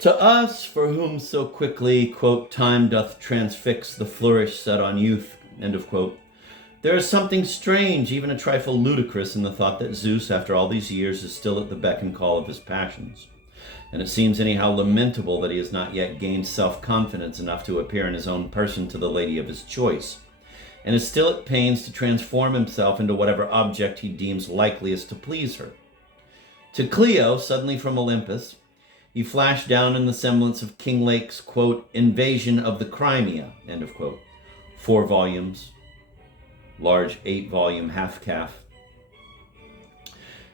To us, for whom so quickly, quote, time doth transfix the flourish set on youth, end of quote, there is something strange, even a trifle ludicrous, in the thought that Zeus, after all these years, is still at the beck and call of his passions. And it seems anyhow lamentable that he has not yet gained self-confidence enough to appear in his own person to the lady of his choice, and is still at pains to transform himself into whatever object he deems likeliest to please her. To Clio, suddenly from Olympus, he flashed down in the semblance of King Lake's, quote, Invasion of the Crimea, end of quote. 4 volumes, large 8-volume half-calf.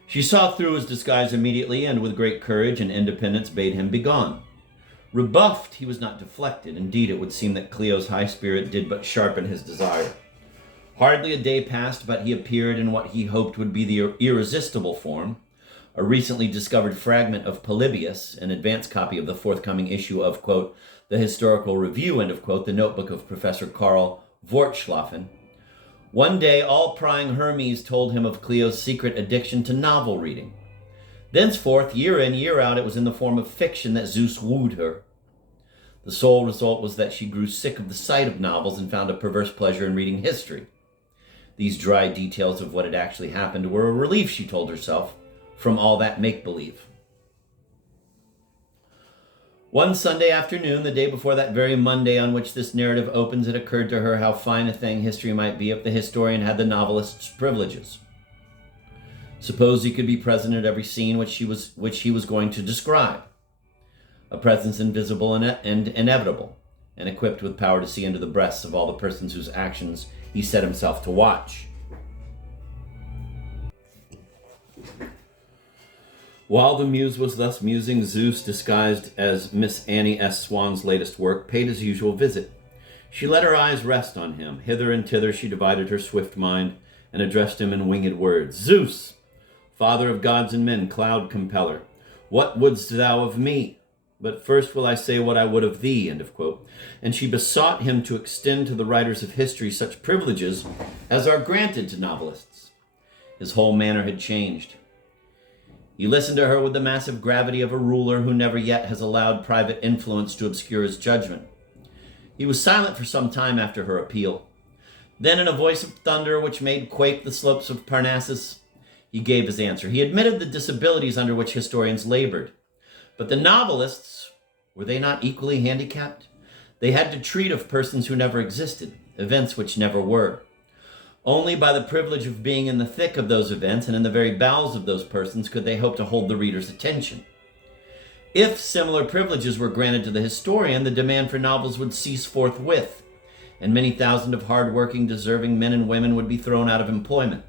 She saw through his disguise immediately, and with great courage and independence bade him begone. Rebuffed, he was not deflected. Indeed, it would seem that Clio's high spirit did but sharpen his desire. Hardly a day passed, but he appeared in what he hoped would be the irresistible form, a recently discovered fragment of Polybius, an advance copy of the forthcoming issue of, quote, the Historical Review, end of quote, the notebook of Professor Karl Wortschlaffen. One day, all prying Hermes told him of Clio's secret addiction to novel reading. Thenceforth, year in, year out, it was in the form of fiction that Zeus wooed her. The sole result was that she grew sick of the sight of novels and found a perverse pleasure in reading history. These dry details of what had actually happened were a relief, she told herself, from all that make-believe. One Sunday afternoon, the day before that very Monday on which this narrative opens, it occurred to her how fine a thing history might be if the historian had the novelist's privileges. Suppose he could be present at every scene which he was going to describe, a presence invisible and inevitable, and equipped with power to see into the breasts of all the persons whose actions he set himself to watch. While the muse was thus musing, Zeus, disguised as Miss Annie S. Swan's latest work, paid his usual visit. She let her eyes rest on him. Hither and thither she divided her swift mind, and addressed him in winged words. Zeus, father of gods and men, cloud compeller, what wouldst thou of me? But first will I say what I would of thee, end of quote. And she besought him to extend to the writers of history such privileges as are granted to novelists. His whole manner had changed. He listened to her with the massive gravity of a ruler who never yet has allowed private influence to obscure his judgment. He was silent for some time after her appeal. Then, in a voice of thunder which made quake the slopes of Parnassus, he gave his answer. He admitted the disabilities under which historians labored. But the novelists, were they not equally handicapped? They had to treat of persons who never existed, events which never were. Only by the privilege of being in the thick of those events and in the very bowels of those persons could they hope to hold the reader's attention. If similar privileges were granted to the historian, the demand for novels would cease forthwith, and many thousand of hard-working, deserving men and women would be thrown out of employment.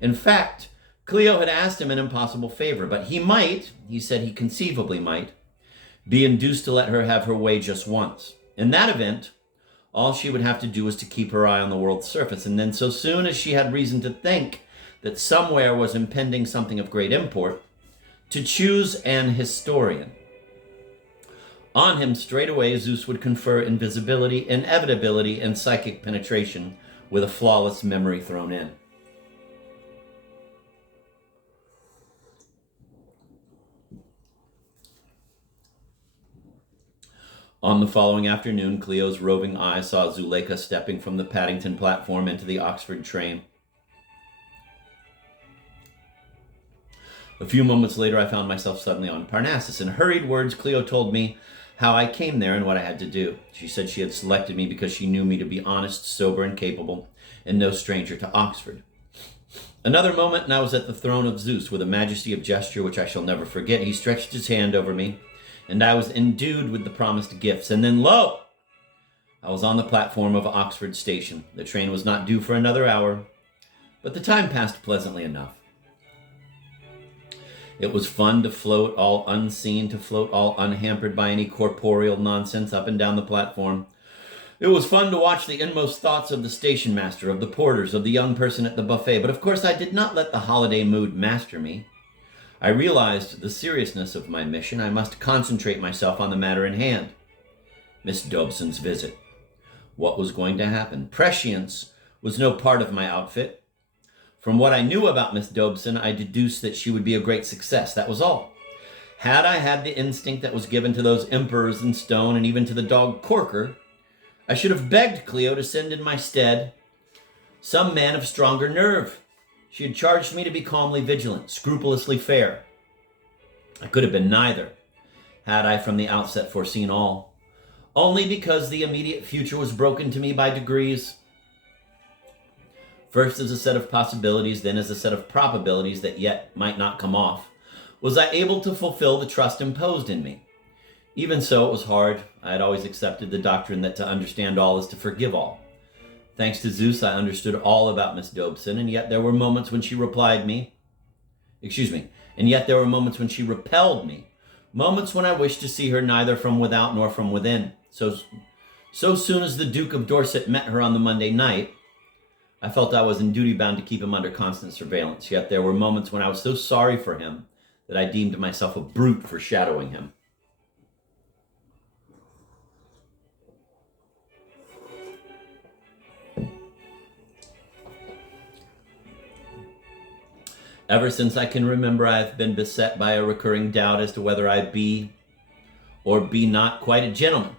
In fact, Clio had asked him an impossible favor, but he might, he said he conceivably might, be induced to let her have her way just once. In that event, all she would have to do was to keep her eye on the world's surface, and then so soon as she had reason to think that somewhere was impending something of great import, to choose an historian. On him straightway Zeus would confer invisibility, inevitability, and psychic penetration with a flawless memory thrown in. On the following afternoon, Clio's roving eye saw Zuleika stepping from the Paddington platform into the Oxford train. A few moments later, I found myself suddenly on Parnassus. In hurried words, Clio told me how I came there and what I had to do. She said she had selected me because she knew me to be honest, sober, and capable, and no stranger to Oxford. Another moment, and I was at the throne of Zeus. With a majesty of gesture which I shall never forget, he stretched his hand over me, and I was endued with the promised gifts. And then, lo! I was on the platform of Oxford Station. The train was not due for another hour, but the time passed pleasantly enough. It was fun to float all unseen, to float all unhampered by any corporeal nonsense up and down the platform. It was fun to watch the inmost thoughts of the station master, of the porters, of the young person at the buffet. But of course I did not let the holiday mood master me. I realized the seriousness of my mission. I must concentrate myself on the matter in hand. Miss Dobson's visit. What was going to happen? Prescience was no part of my outfit. From what I knew about Miss Dobson, I deduced that she would be a great success. That was all. Had I had the instinct that was given to those emperors in stone and even to the dog Corker, I should have begged Cleo to send in my stead some man of stronger nerve. She had charged me to be calmly vigilant, scrupulously fair. I could have been neither, had I from the outset foreseen all, only because the immediate future was broken to me by degrees. First as a set of possibilities, then as a set of probabilities that yet might not come off, was I able to fulfill the trust imposed in me. Even so, it was hard. I had always accepted the doctrine that to understand all is to forgive all. Thanks to Zeus, I understood all about Miss Dobson, and yet there were moments when she repelled me, moments when I wished to see her neither from without nor from within. So soon as the Duke of Dorset met her on the Monday night, I felt I was in duty bound to keep him under constant surveillance, yet there were moments when I was so sorry for him that I deemed myself a brute for shadowing him. Ever since I can remember, I have been beset by a recurring doubt as to whether I be or be not quite a gentleman.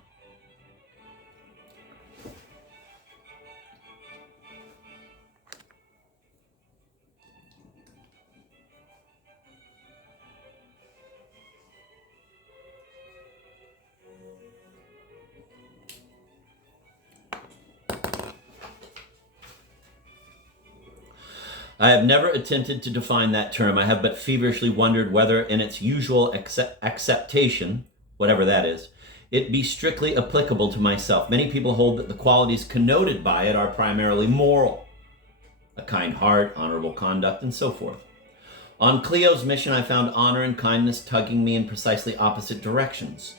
I have never attempted to define that term. I have but feverishly wondered whether in its usual acceptation, whatever that is, it be strictly applicable to myself. Many people hold that the qualities connoted by it are primarily moral: a kind heart, honorable conduct, and so forth. On Cleo's mission, I found honor and kindness tugging me in precisely opposite directions.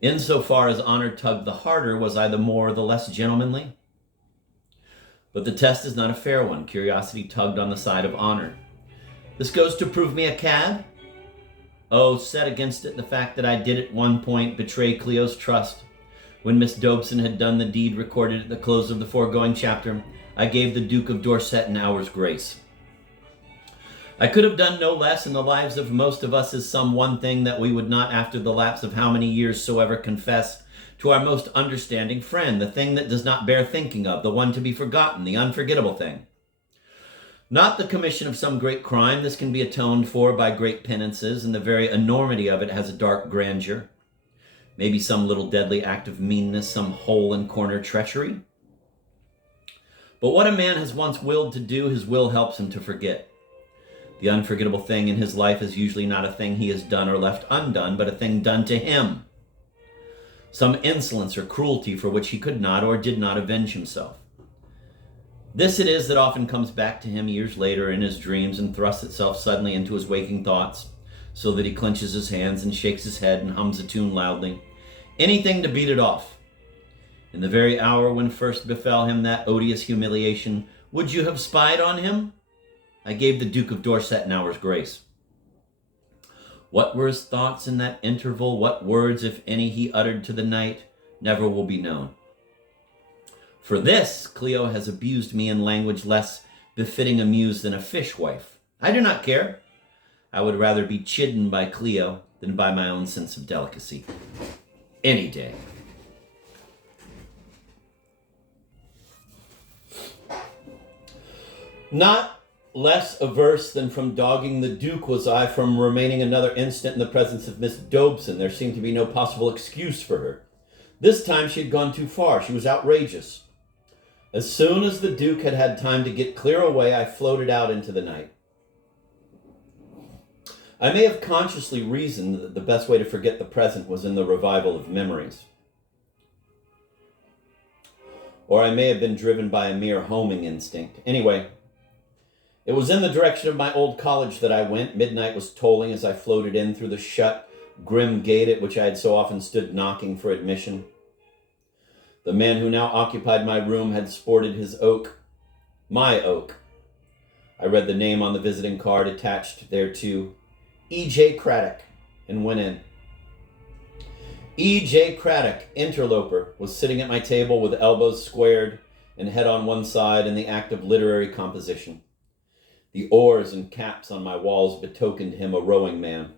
Insofar as honor tugged the harder, was I the more or the less gentlemanly? But the test is not a fair one. Curiosity tugged on the side of honor. This goes to prove me a cad? Oh, set against it the fact that I did at one point betray Cleo's trust. When Miss Dobson had done the deed recorded at the close of the foregoing chapter, I gave the Duke of Dorset an hour's grace. I could have done no less in the lives of most of us as some one thing that we would not after the lapse of how many years soever confess to our most understanding friend, the thing that does not bear thinking of, the one to be forgotten, the unforgettable thing. Not the commission of some great crime. This can be atoned for by great penances, and the very enormity of it has a dark grandeur. Maybe some little deadly act of meanness, some hole and corner treachery. But what a man has once willed to do, his will helps him to forget. The unforgettable thing in his life is usually not a thing he has done or left undone, but a thing done to him. Some insolence or cruelty for which he could not or did not avenge himself. This it is that often comes back to him years later in his dreams and thrusts itself suddenly into his waking thoughts, so that he clenches his hands and shakes his head and hums a tune loudly. Anything to beat it off. In the very hour when first befell him that odious humiliation, would you have spied on him? I gave the Duke of Dorset an hour's grace. What were his thoughts in that interval? What words, if any, he uttered to the night, never will be known. For this, Cleo has abused me in language less befitting a muse than a fishwife. I do not care. I would rather be chidden by Cleo than by my own sense of delicacy. Any day. Not less averse than from dogging the Duke was I from remaining another instant in the presence of Miss Dobson. There seemed to be no possible excuse for her. This time she had gone too far. She was outrageous. As soon as the Duke had had time to get clear away, I floated out into the night. I may have consciously reasoned that the best way to forget the present was in the revival of memories. Or I may have been driven by a mere homing instinct. Anyway, it was in the direction of my old college that I went. Midnight was tolling as I floated in through the shut, grim gate at which I had so often stood knocking for admission. The man who now occupied my room had sported his oak, my oak. I read the name on the visiting card attached thereto, E.J. Craddock, and went in. E.J. Craddock, interloper, was sitting at my table with elbows squared and head on one side in the act of literary composition. The oars and caps on my walls betokened him a rowing man.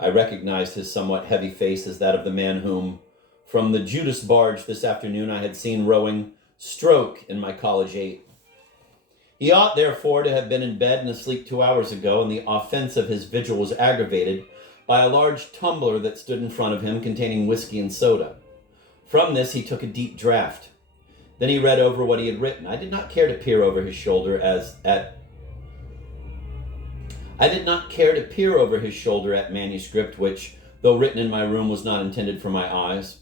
I recognized his somewhat heavy face as that of the man whom, from the Judas barge this afternoon, I had seen rowing stroke in my college 8. He ought, therefore, to have been in bed and asleep 2 hours ago, and the offense of his vigil was aggravated by a large tumbler that stood in front of him containing whiskey and soda. From this he took a deep draught. Then he read over what he had written. I did not care to peer over his shoulder at manuscript, which, though written in my room, was not intended for my eyes.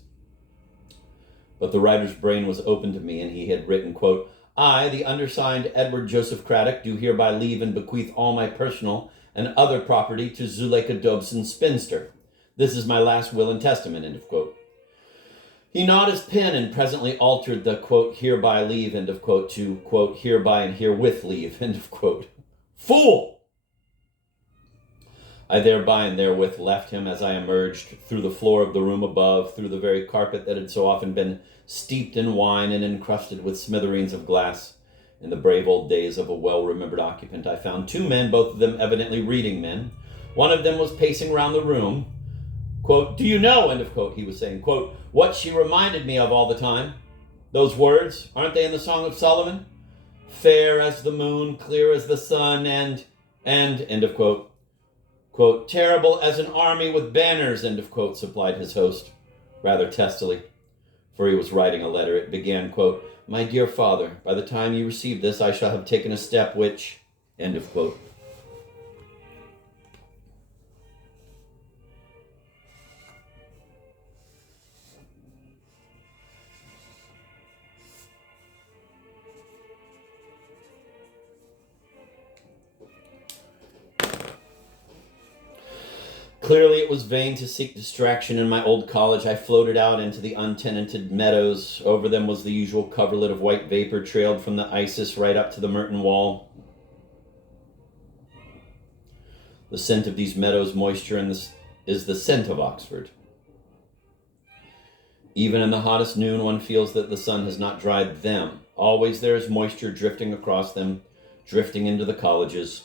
But the writer's brain was open to me, and he had written, quote, I, the undersigned Edward Joseph Craddock, do hereby leave and bequeath all my personal and other property to Zuleika Dobson, spinster. This is my last will and testament, end of quote. He gnawed his pen and presently altered the, quote, hereby leave, end of quote, to, quote, hereby and herewith leave, end of quote. Fool! I thereby and therewith left him as I emerged through the floor of the room above, through the very carpet that had so often been steeped in wine and encrusted with smithereens of glass. In the brave old days of a well-remembered occupant, I found 2 men, both of them evidently reading men. One of them was pacing round the room. Quote, do you know, end of quote, he was saying, quote, what she reminded me of all the time? Those words, aren't they in the Song of Solomon? Fair as the moon, clear as the sun, and, end of quote. Quote, terrible as an army with banners, end of quote, supplied his host, rather testily, for he was writing a letter. It began, quote, my dear father, by the time you receive this, I shall have taken a step which, end of quote. Clearly it was vain to seek distraction in my old college. I floated out into the untenanted meadows. Over them was the usual coverlet of white vapor trailed from the Isis right up to the Merton wall. The scent of these meadows, moisture, is the scent of Oxford. Even in the hottest noon, one feels that the sun has not dried them. Always there is moisture drifting across them, drifting into the colleges.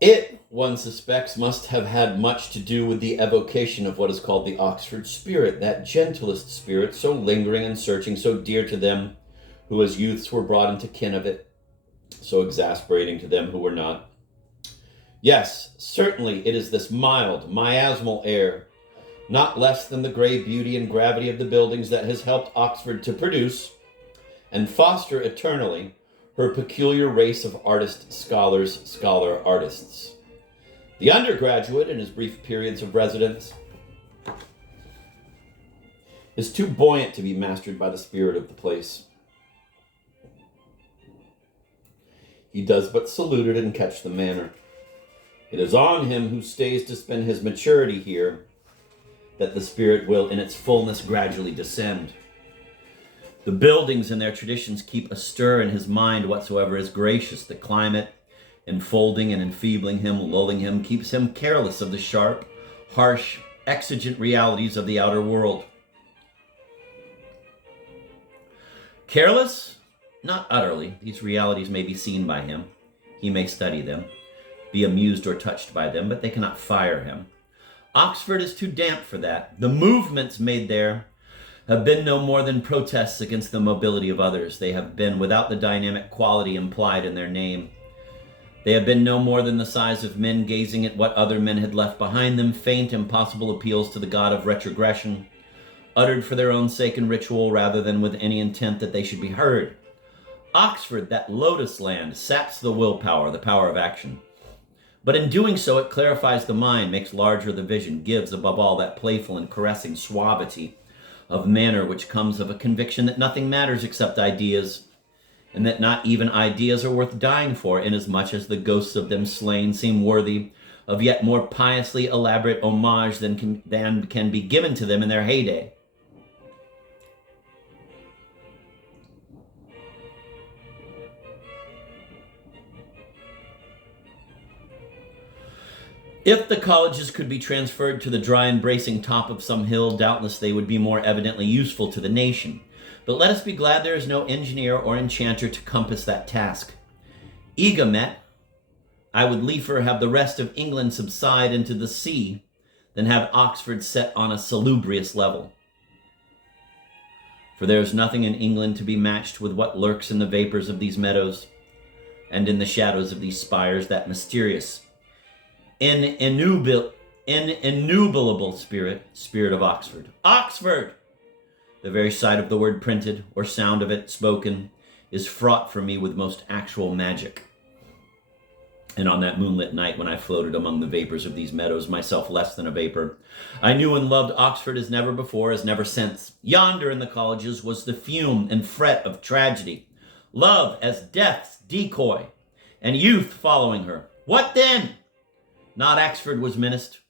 It, one suspects, must have had much to do with the evocation of what is called the Oxford spirit, that gentlest spirit, so lingering and searching, so dear to them who as youths were brought into kin of it, so exasperating to them who were not. Yes, certainly it is this mild, miasmal air, not less than the gray beauty and gravity of the buildings, that has helped Oxford to produce and foster eternally her peculiar race of scholar-artists. The undergraduate, in his brief periods of residence, is too buoyant to be mastered by the spirit of the place. He does but salute it and catch the manner. It is on him who stays to spend his maturity here that the spirit will in its fullness gradually descend. The buildings and their traditions keep astir in his mind whatsoever is gracious. The climate, enfolding and enfeebling him, lulling him, keeps him careless of the sharp, harsh, exigent realities of the outer world. Careless? Not utterly. These realities may be seen by him. He may study them, be amused or touched by them, but they cannot fire him. Oxford is too damp for that. The movements made there have been no more than protests against the mobility of others. They have been without the dynamic quality implied in their name. They have been no more than the size of men gazing at what other men had left behind them, faint, impossible appeals to the god of retrogression, uttered for their own sake and ritual rather than with any intent that they should be heard. Oxford, that lotus land, saps the willpower, the power of action. But in doing so, it clarifies the mind, makes larger the vision, gives, above all, that playful and caressing suavity of manner which comes of a conviction that nothing matters except ideas, and that not even ideas are worth dying for, inasmuch as the ghosts of them slain seem worthy of yet more piously elaborate homage than can be given to them in their heyday. If the colleges could be transferred to the dry and bracing top of some hill, doubtless they would be more evidently useful to the nation. But let us be glad there is no engineer or enchanter to compass that task. Ega met, I would liefer have the rest of England subside into the sea than have Oxford set on a salubrious level. For there is nothing in England to be matched with what lurks in the vapors of these meadows, and in the shadows of these spires, that mysterious, innumerable spirit of Oxford. Oxford! The very sight of the word printed, or sound of it spoken, is fraught for me with most actual magic. And on that moonlit night when I floated among the vapors of these meadows, myself less than a vapor, I knew and loved Oxford as never before, as never since. Yonder in the colleges was the fume and fret of tragedy, love as death's decoy, and youth following her. What then? Not Oxford was menaced.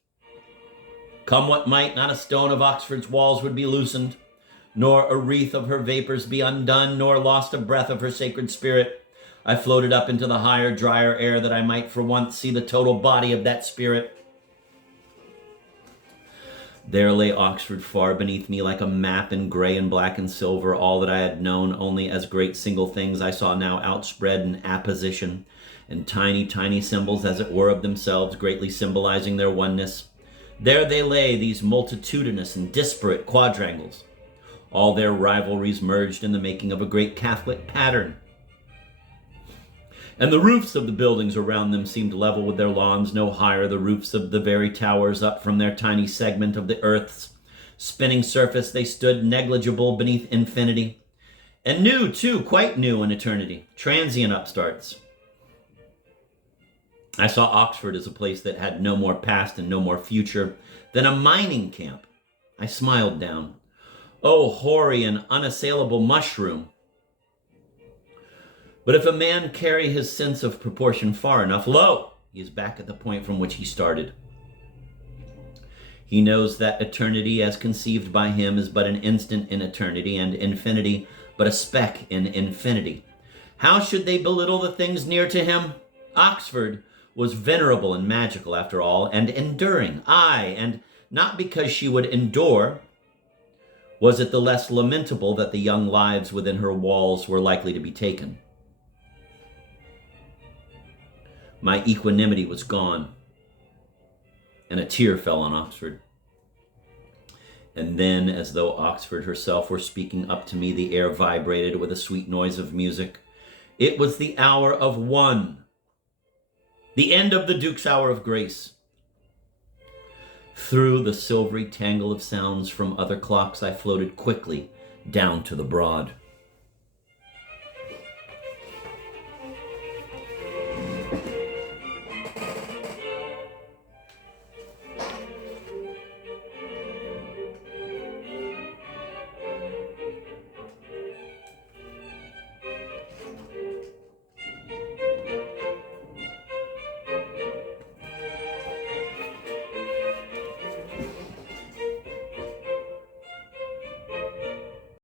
Come what might, not a stone of Oxford's walls would be loosened, nor a wreath of her vapors be undone, nor lost a breath of her sacred spirit. I floated up into the higher, drier air that I might for once see the total body of that spirit. There lay Oxford far beneath me like a map in gray and black and silver. All that I had known only as great single things I saw now outspread in apposition, and tiny, tiny symbols as it were of themselves, greatly symbolizing their oneness. There they lay, these multitudinous and disparate quadrangles, all their rivalries merged in the making of a great Catholic pattern. And the roofs of the buildings around them seemed level with their lawns, no higher the roofs of the very towers up from their tiny segment of the earth's spinning surface. They stood negligible beneath infinity, and new, too, quite new in eternity, transient upstarts. I saw Oxford as a place that had no more past and no more future than a mining camp. I smiled down. Oh, hoary and unassailable mushroom! But if a man carry his sense of proportion far enough, lo, he is back at the point from which he started. He knows that eternity as conceived by him is but an instant in eternity, and infinity but a speck in infinity. How should they belittle the things near to him? Oxford was venerable and magical after all, and enduring. Aye, and not because she would endure was it the less lamentable that the young lives within her walls were likely to be taken. My equanimity was gone, and a tear fell on Oxford. And then, as though Oxford herself were speaking up to me, the air vibrated with a sweet noise of music. It was the hour of one, the end of the Duke's hour of grace. Through the silvery tangle of sounds from other clocks, I floated quickly down to the Broad.